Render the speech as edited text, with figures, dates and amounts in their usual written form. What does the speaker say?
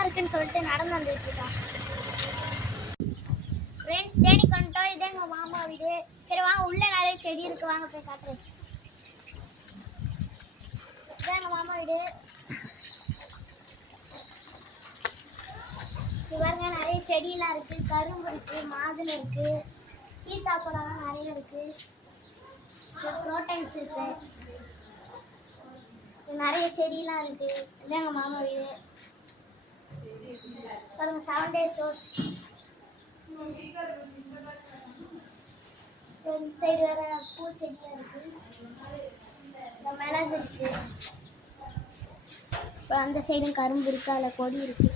நல்லா இருக்குன்னு சொல்லிட்டு நடந்து வந்துட்டு இருக்கோம். ஃப்ரெண்ட்ஸ் தேனிக்கு வந்துட்டோம். இதே எங்கள் மாமா வீடு. சரி வாங்க, உள்ள நிறைய செடி இருக்கு, வாங்க போய் காட்டுறேன். இதான் எங்கள் மாமா வீடு. பாருங்க நிறைய செடியெல்லாம் இருக்கு, கரும்பு இருக்கு, மாதுளை இருக்கு, சீத்தாப்பழம்லாம் நிறைய இருக்கு, குரோட்டன்ஸ் இருக்கு, நிறைய செடியெல்லாம் இருக்கு. இதான் எங்கள் மாமா வீடு. பாருங்க 7 days ரோஸ். இந்த சைடு வேற பூச்செடியா இருக்கு, மிளகு இருக்கு. அந்த சைடும் கரும்பு இருக்கு, அதில் கொடி இருக்கு.